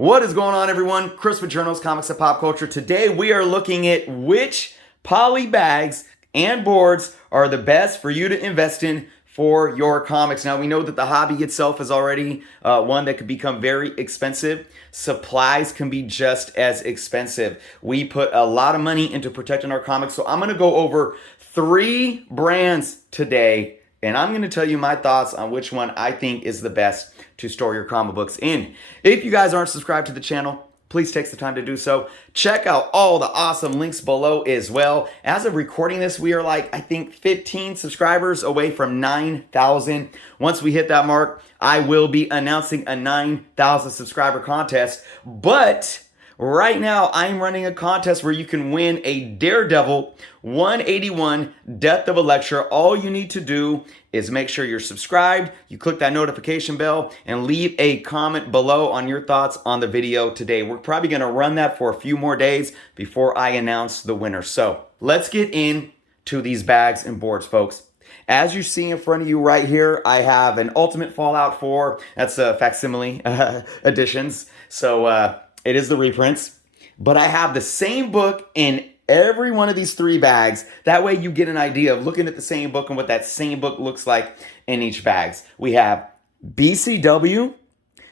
What is going on, everyone? Chris with Journals, Comics, and Pop Culture. Today we are looking at which poly bags and boards are the best for you to invest in for your comics. Now, we know that the hobby itself is already one that could become very expensive. Supplies can be just as expensive. We put a lot of money into protecting our comics, so I'm going to go over 3 brands today, and I'm going to tell you my thoughts on which one I think is the best to store your comic books in. If you guys aren't subscribed to the channel, please take the time to do so. Check out all the awesome links below as well. As of recording this, we are I think 15 subscribers away from 9,000. Once we hit that mark, I will be announcing a 9,000 subscriber contest. But right now, I'm running a contest where you can win a Daredevil 181 Death of Elektra. All you need to do is make sure you're subscribed, you click that notification bell, and leave a comment below on your thoughts on the video today. We're probably going to run that for a few more days before I announce the winner. So let's get into these bags and boards, folks. As you see in front of you right here, I have an Ultimate Fallout 4. That's a facsimile editions. So it is the reprints. But I have the same book in every one of these 3 bags. That way you get an idea of looking at the same book and what that same book looks like in each bags. We have BCW,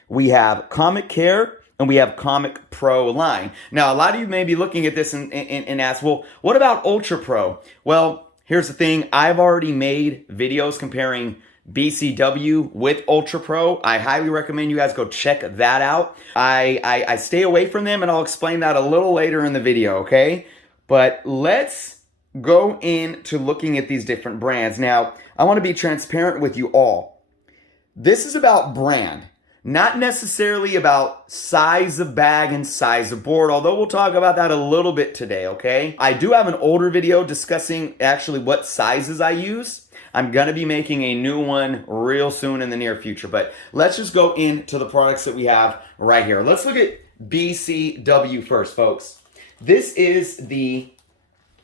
we have Comic Care, and we have Comic Pro line. Now, a lot of you may be looking at this and ask, well, what about Ultra Pro? Well, here's the thing. I've already made videos comparing BCW with Ultra Pro. I highly recommend you guys go check that out. I stay away from them, and I'll explain that a little later in the video, okay? But let's go into looking at these different brands. Now, I want to be transparent with you all. This is about brand, not necessarily about size of bag and size of board, although we'll talk about that a little bit today, okay? I do have an older video discussing actually what sizes I use. I'm going to be making a new one real soon in the near future, but let's just go into the products that we have right here. Let's look at BCW first, folks. This is the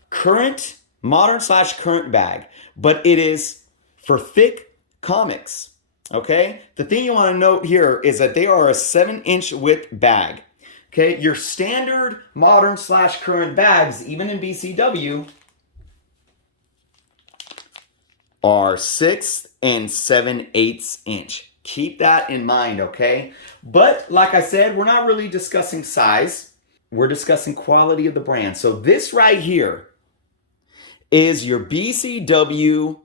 current, modern/current bag, but it is for thick comics, okay? The thing you want to note here is that they are a 7-inch width bag, okay? Your standard modern/current bags, even in BCW, are 6 and 7/8 inch. Keep that in mind, okay? But like I said, we're not really discussing size. We're discussing quality of the brand. So this right here is your BCW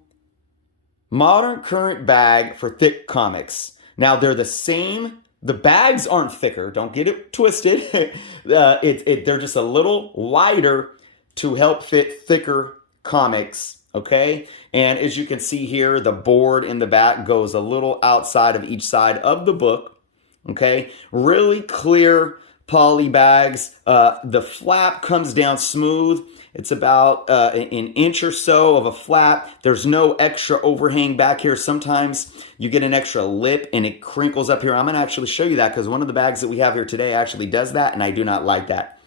modern current bag for thick comics. Now they're the same. The bags aren't thicker. Don't get it twisted. They're just a little wider to help fit thicker comics. Okay, and as you can see here, the board in the back goes a little outside of each side of the book. Okay, really clear poly bags. The flap comes down smooth. It's about an inch or so of a flap. There's no extra overhang back here. Sometimes you get an extra lip and it crinkles up here. I'm going to actually show you that because one of the bags that we have here today actually does that, and I do not like that.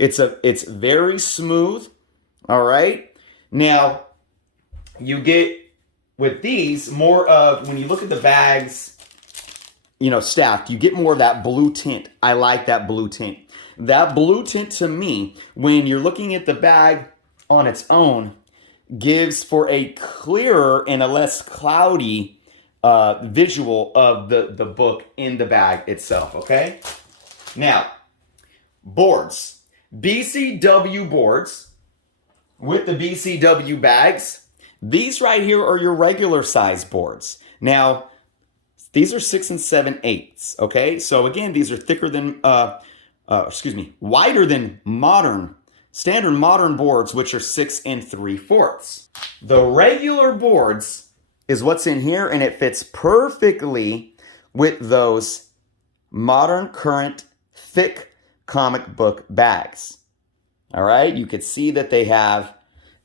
It's very smooth. All right, now you get with these more of, when you look at the bags, you know, stacked, you get more of that blue tint. I like that blue tint. That blue tint to me, when you're looking at the bag on its own, gives for a clearer and a less cloudy visual of the book in the bag itself, okay? Now, boards. BCW boards with the BCW bags. These right here are your regular size boards. Now, these are 6 and 7/8, okay? So again, these are thicker than, wider than standard modern boards, which are 6 3/4. The regular boards is what's in here, and it fits perfectly with those modern, current, thick comic book bags. All right, you could see that they have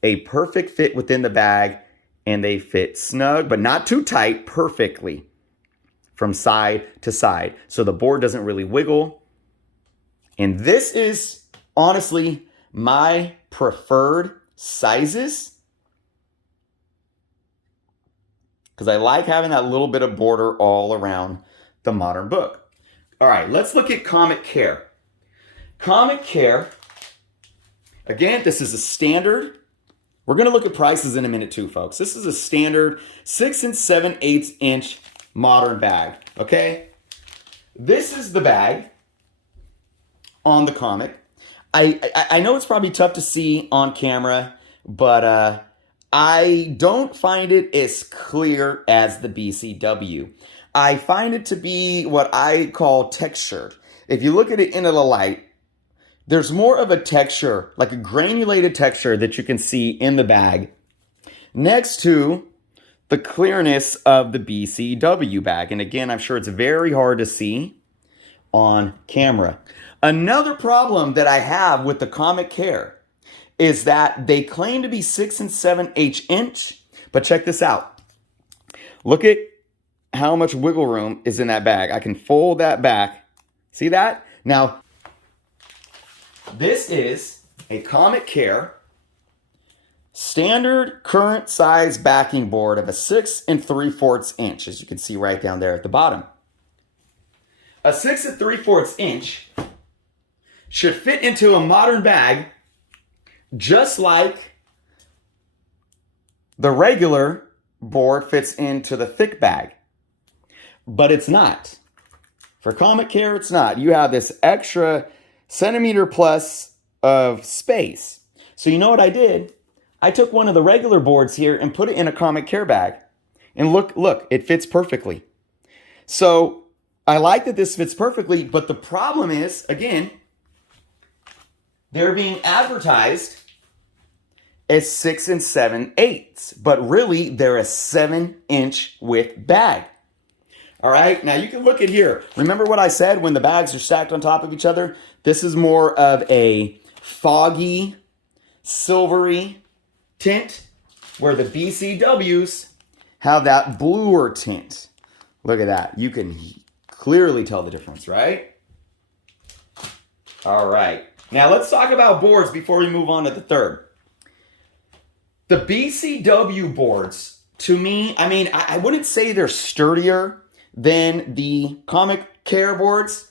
a perfect fit within the bag, and they fit snug, but not too tight, perfectly from side to side. So the board doesn't really wiggle. And this is honestly my preferred sizes because I like having that little bit of border all around the modern book. All right, let's look at Comic Care. Comic Care, again, this is a standard. We're going to look at prices in a minute too, folks. This is a standard 6 7/8 inch modern bag, okay? This is the bag on the Comic. I know it's probably tough to see on camera, but I don't find it as clear as the BCW. I find it to be what I call textured. If you look at it into the light, there's more of a texture, like a granulated texture that you can see in the bag next to the clearness of the BCW bag. And again, I'm sure it's very hard to see on camera. Another problem that I have with the Comic Care is that they claim to be 6 7/8 inch, but check this out. Look at how much wiggle room is in that bag. I can fold that back. See that? Now, this is a Comic Care standard current size backing board of a 6 3/4 inch, as you can see right down there at the bottom. A 6 3/4 inch should fit into a modern bag just like the regular board fits into the thick bag. But it's not. For Comic Care, it's not. You have this extra centimeter plus of space. So you know what I did? I took one of the regular boards here and put it in a Comic Care bag. And look, it fits perfectly. So I like that this fits perfectly, but the problem is, again, they're being advertised as 6 7/8, but really they're a 7-inch width bag. All right, now you can look at here. Remember what I said when the bags are stacked on top of each other? This is more of a foggy, silvery tint, where the BCWs have that bluer tint. Look at that. You can clearly tell the difference, right? All right. Now let's talk about boards before we move on to the third. The BCW boards, to me, I wouldn't say they're sturdier than the Comic Care boards,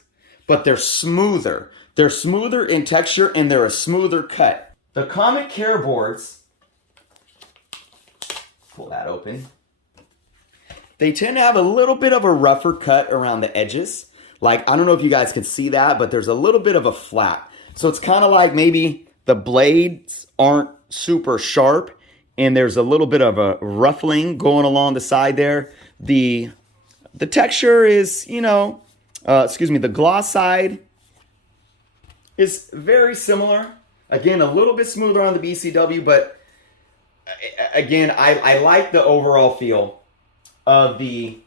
but they're smoother. They're smoother in texture and they're a smoother cut. The Comic Care boards, pull that open, they tend to have a little bit of a rougher cut around the edges. Like, I don't know if you guys can see that, but there's a little bit of a flap. So it's kind of like maybe the blades aren't super sharp and there's a little bit of a ruffling going along the side there. The texture is, the gloss side is very similar. Again, a little bit smoother on the BCW, but again, I like the overall feel of the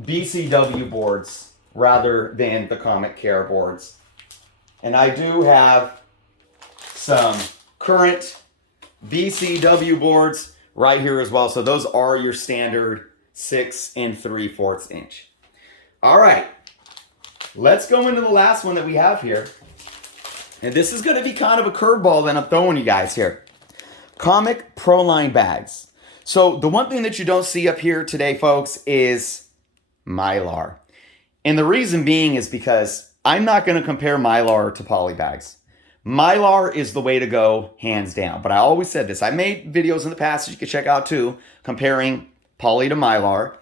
BCW boards rather than the Comic Care boards. And I do have some current BCW boards right here as well. So those are your standard 6 3/4 inch. All right, let's go into the last one that we have here. And this is going to be kind of a curveball that I'm throwing you guys here. Comic Proline bags. So the one thing that you don't see up here today, folks, is Mylar. And the reason being is because I'm not going to compare Mylar to poly bags. Mylar is the way to go, hands down. But I always said this. I made videos in the past that you can check out too, comparing poly to Mylar.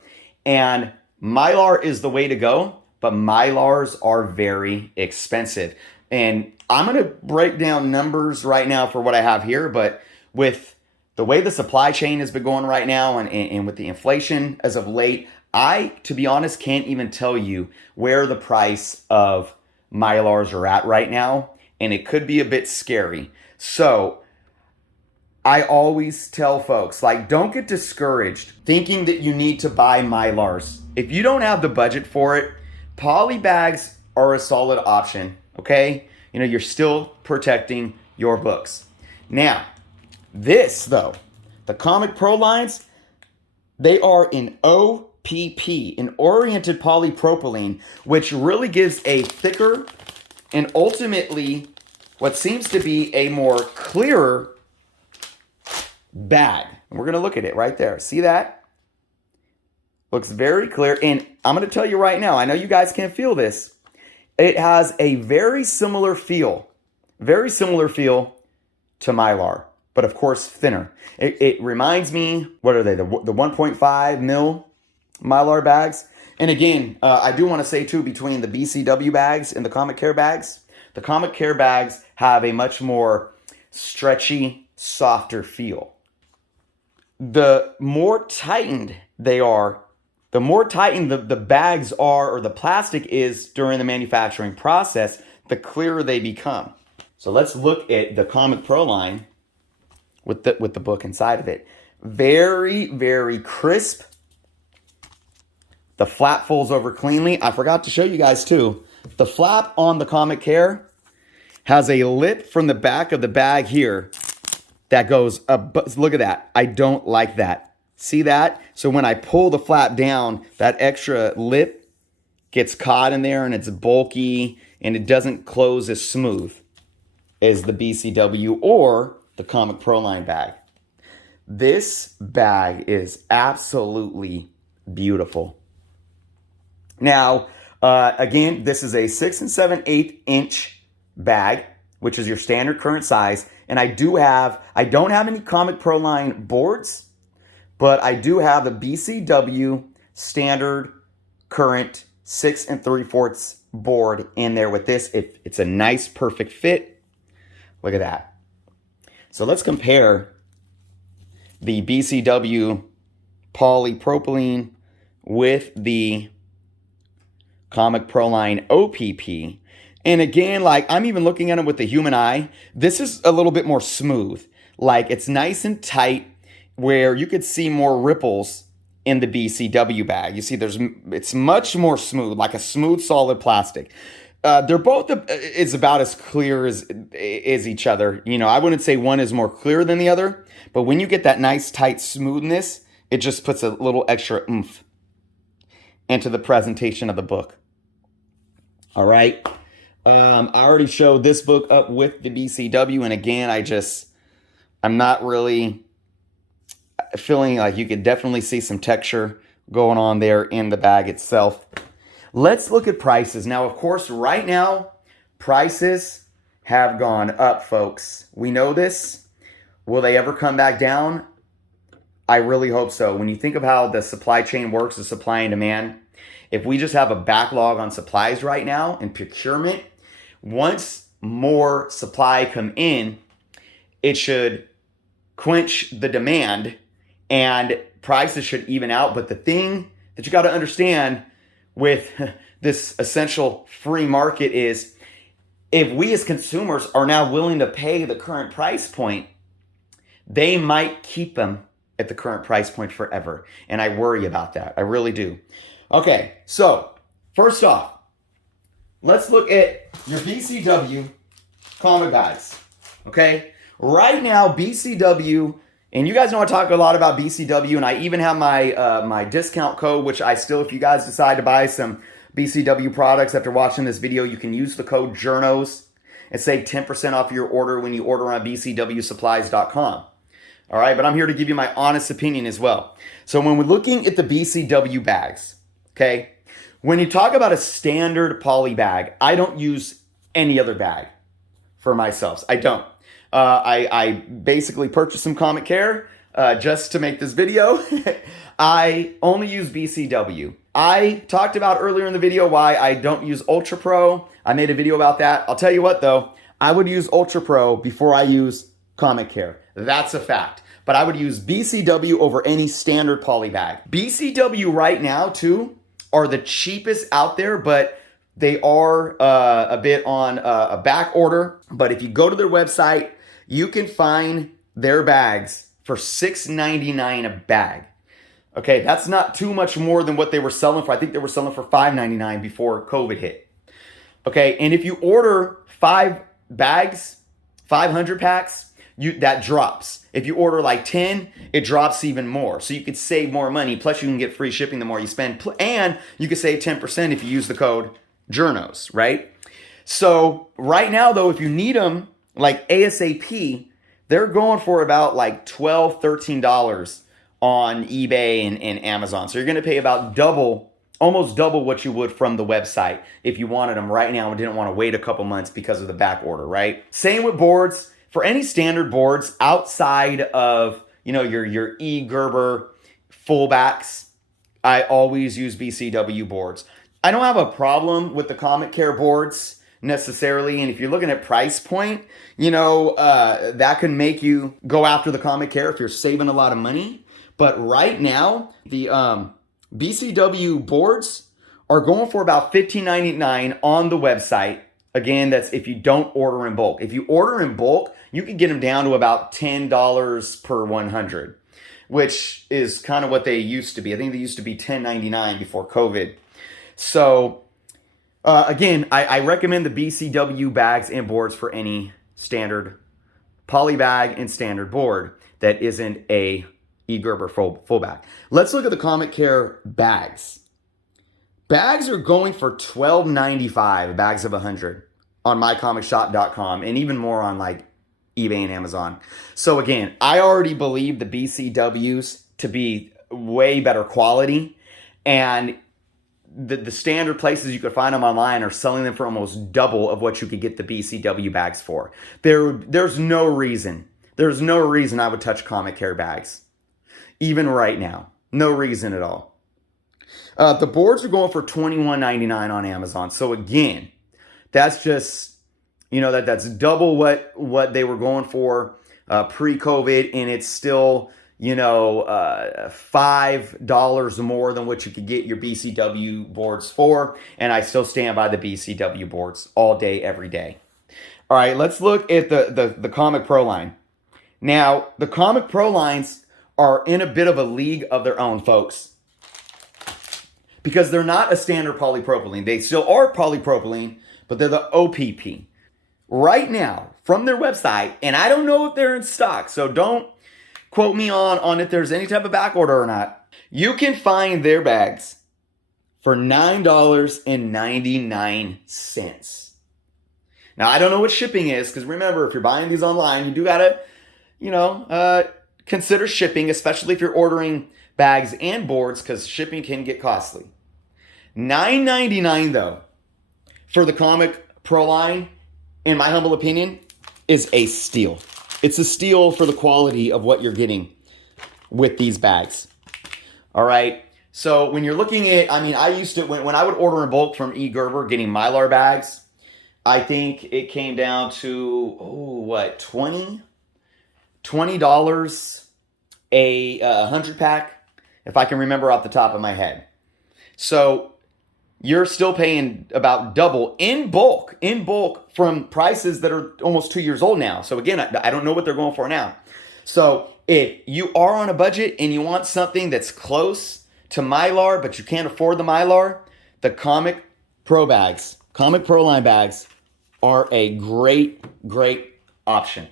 And Mylar is the way to go, but Mylars are very expensive. And I'm going to break down numbers right now for what I have here, but with the way the supply chain has been going right now and with the inflation as of late, I, to be honest, can't even tell you where the price of Mylars are at right now, and it could be a bit scary. So I always tell folks, don't get discouraged thinking that you need to buy Mylars. If you don't have the budget for it, poly bags are a solid option, okay? You're still protecting your books. Now, this, though, the Comic Prolines, they are in OPP, an oriented polypropylene, which really gives a thicker and ultimately what seems to be a more clearer bag. And we're going to look at it right there. See that? Looks very clear. And I'm going to tell you right now, I know you guys can't feel this, it has a very similar feel to Mylar, but of course thinner. It reminds me, what are they, the 1.5 mil Mylar bags? And again, I do want to say too, between the BCW bags and the Comic Care bags, the Comic Care bags have a much more stretchy, softer feel. The more tightened they are, the more tightened the bags are, or the plastic is during the manufacturing process, the clearer they become. So let's look at the Comic Pro line with the book inside of it. Very, very crisp. The flap folds over cleanly. I forgot to show you guys too. The flap on the Comic Care has a lip from the back of the bag here that goes up. Look at that. I don't like that. See that? So when I pull the flap down, that extra lip gets caught in there and it's bulky and it doesn't close as smooth as the BCW or the Comic Pro line bag. This bag is absolutely beautiful. Now, again, this is a 6 7/8 inch bag, which is your standard current size. And I don't have any Comic Pro line boards, but I do have the BCW standard current 6 3/4 board in there with this. It's a nice, perfect fit. Look at that. So let's compare the BCW polypropylene with the Comic Pro line OPP. And again, like I'm even looking at it with the human eye, this is a little bit more smooth. Like it's nice and tight where you could see more ripples in the BCW bag. You see it's much more smooth, like a smooth solid plastic. They're both is about as clear as each other. You know, I wouldn't say one is more clear than the other, but when you get that nice tight smoothness, it just puts a little extra oomph into the presentation of the book. All right. I already showed this book up with the BCW, and again, I'm not really feeling like you could definitely see some texture going on there in the bag itself. Let's look at prices. Now, of course, right now, prices have gone up, folks. We know this. Will they ever come back down? I really hope so. When you think of how the supply chain works, the supply and demand, if we just have a backlog on supplies right now and procurement, once more supply come in, it should quench the demand and prices should even out. But the thing that you got to understand with this essential free market is if we as consumers are now willing to pay the current price point, they might keep them at the current price point forever. And I worry about that. I really do. Okay, so first off, let's look at your BCW comic bags. Okay, right now BCW, and you guys know I talk a lot about BCW, and I even have my my discount code, which I still, if you guys decide to buy some BCW products after watching this video, you can use the code JOURNOS and save 10% off your order when you order on bcwsupplies.com. All right, but I'm here to give you my honest opinion as well. So when we're looking at the BCW bags, okay, when you talk about a standard poly bag, I don't use any other bag for myself. I don't. I basically purchased some Comic Care just to make this video. I only use BCW. I talked about earlier in the video why I don't use Ultra Pro. I made a video about that. I'll tell you what though, I would use Ultra Pro before I use Comic Care. That's a fact. But I would use BCW over any standard poly bag. BCW right now too are the cheapest out there, but they are a bit on a back order. But if you go to their website, you can find their bags for $6.99 a bag. Okay, that's not too much more than what they were selling for. I think they were selling for $5.99 before COVID hit. Okay, and if you order 5 bags, 500 packs, that drops. If you order like 10, it drops even more. So you could save more money. Plus, you can get free shipping the more you spend. And you can save 10% if you use the code JOURNOS, right? So right now, though, if you need them like ASAP, they're going for about like $12, $13 on eBay and Amazon. So you're going to pay about double almost double what you would from the website if you wanted them right now and didn't want to wait a couple months because of the back order, right? Same with boards. For any standard boards outside of, your E. Gerber fullbacks, I always use BCW boards. I don't have a problem with the Comic Care boards necessarily, and if you're looking at price point, that can make you go after the Comic Care if you're saving a lot of money. But right now, the BCW boards are going for about $15.99 on the website. Again, that's if you don't order in bulk. If you order in bulk, you can get them down to about $10 per 100, which is kind of what they used to be. I think they used to be $10.99 before COVID. So again, I recommend the BCW bags and boards for any standard poly bag and standard board that isn't a E. Gerber fullback. Let's look at the Comic Care bags. Bags are going for $12.95, bags of 100 on mycomicshop.com, and even more on like eBay and Amazon. So again, I already believe the BCWs to be way better quality, and the standard places you could find them online are selling them for almost double of what you could get the BCW bags for. There's no reason I would touch Comic Care bags, even right now. No reason at all. The boards are going for $21.99 on Amazon. So again, that's just, that's double what they were going for pre-COVID, and it's still, $5 more than what you could get your BCW boards for. And I still stand by the BCW boards all day, every day. All right, let's look at the Comic Pro line. Now, the Comic Pro lines are in a bit of a league of their own, folks, because they're not a standard polypropylene. They still are polypropylene, but they're the OPP. Right now, from their website, and I don't know if they're in stock, so don't quote me on if there's any type of back order or not. You can find their bags for $9.99. Now, I don't know what shipping is, because remember, if you're buying these online, you do gotta, consider shipping, especially if you're ordering bags and boards, because shipping can get costly. $9.99 though, for the Comic Pro line, in my humble opinion, is a steal. It's a steal for the quality of what you're getting with these bags. All right. So when you're looking at, I used to, when I would order in bulk from E. Gerber, getting Mylar bags, I think it came down to, $20 a 100 pack, if I can remember off the top of my head. So you're still paying about double in bulk from prices that are almost 2 years old now. So again, I don't know what they're going for now. So if you are on a budget and you want something that's close to Mylar, but you can't afford the Mylar, the Comic Pro bags, Comic Pro line bags are a great option.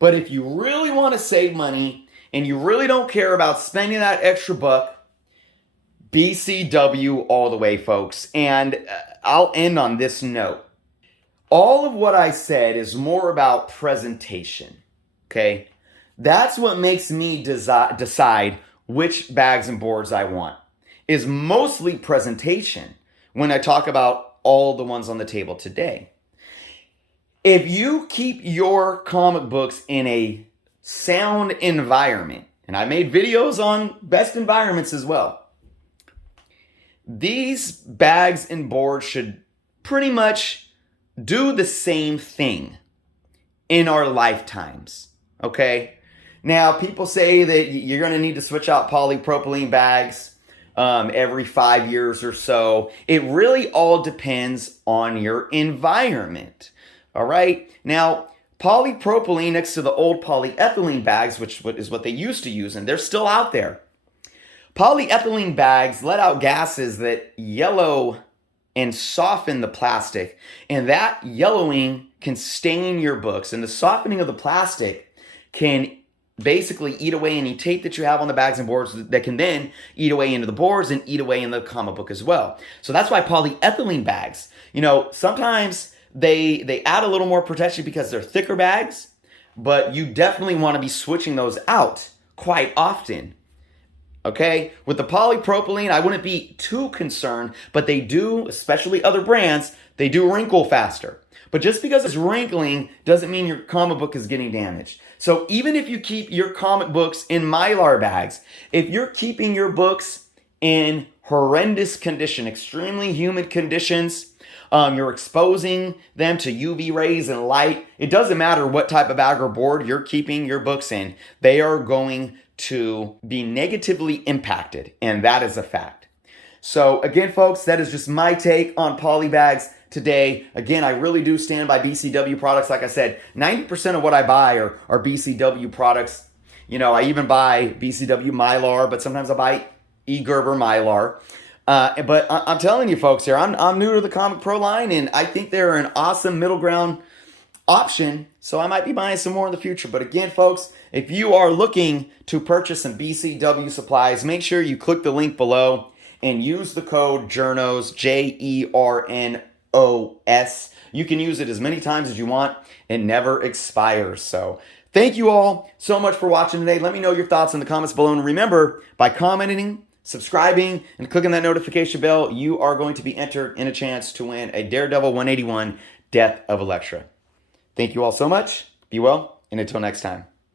But if you really want to save money and you really don't care about spending that extra buck, BCW all the way, folks. And I'll end on this note. All of what I said is more about presentation, okay? That's what makes me decide which bags and boards I want, is mostly presentation when I talk about all the ones on the table today. If you keep your comic books in a sound environment, and I made videos on best environments as well, these bags and boards should pretty much do the same thing in our lifetimes, okay? Now, people say that you're going to need to switch out polypropylene bags every 5 years or so. It really all depends on your environment, all right? Now, polypropylene next to the old polyethylene bags, which is what they used to use, and they're still out there. Polyethylene bags let out gases that yellow and soften the plastic, and that yellowing can stain your books, and the softening of the plastic can basically eat away any tape that you have on the bags and boards that can then eat away into the boards and eat away in the comic book as well. So that's why polyethylene bags, sometimes they add a little more protection because they're thicker bags, but you definitely want to be switching those out quite often. Okay, with the polypropylene, I wouldn't be too concerned, but they do, especially other brands, they do wrinkle faster. But just because it's wrinkling doesn't mean your comic book is getting damaged. So even if you keep your comic books in Mylar bags, if you're keeping your books in horrendous condition, extremely humid conditions, you're exposing them to UV rays and light, it doesn't matter what type of bag or board you're keeping your books in, they are going to be negatively impacted, and that is a fact. So again, folks, that is just my take on poly bags today. Again, I really do stand by BCW products. Like I said, 90% of what I buy are BCW products. You know, I even buy BCW Mylar, but sometimes I buy eGerber Mylar. But I'm telling you folks here, I'm new to the Comic Pro line, and I think they're an awesome middle ground option. So I might be buying some more in the future. But again, folks, if you are looking to purchase some BCW supplies, make sure you click the link below and use the code JERNOS, JERNOS. You can use it as many times as you want. It never expires. So thank you all so much for watching today. Let me know your thoughts in the comments below. And remember, by commenting, subscribing, and clicking that notification bell, you are going to be entered in a chance to win a Daredevil 181 Death of Elektra. Thank you all so much. Be well, and until next time.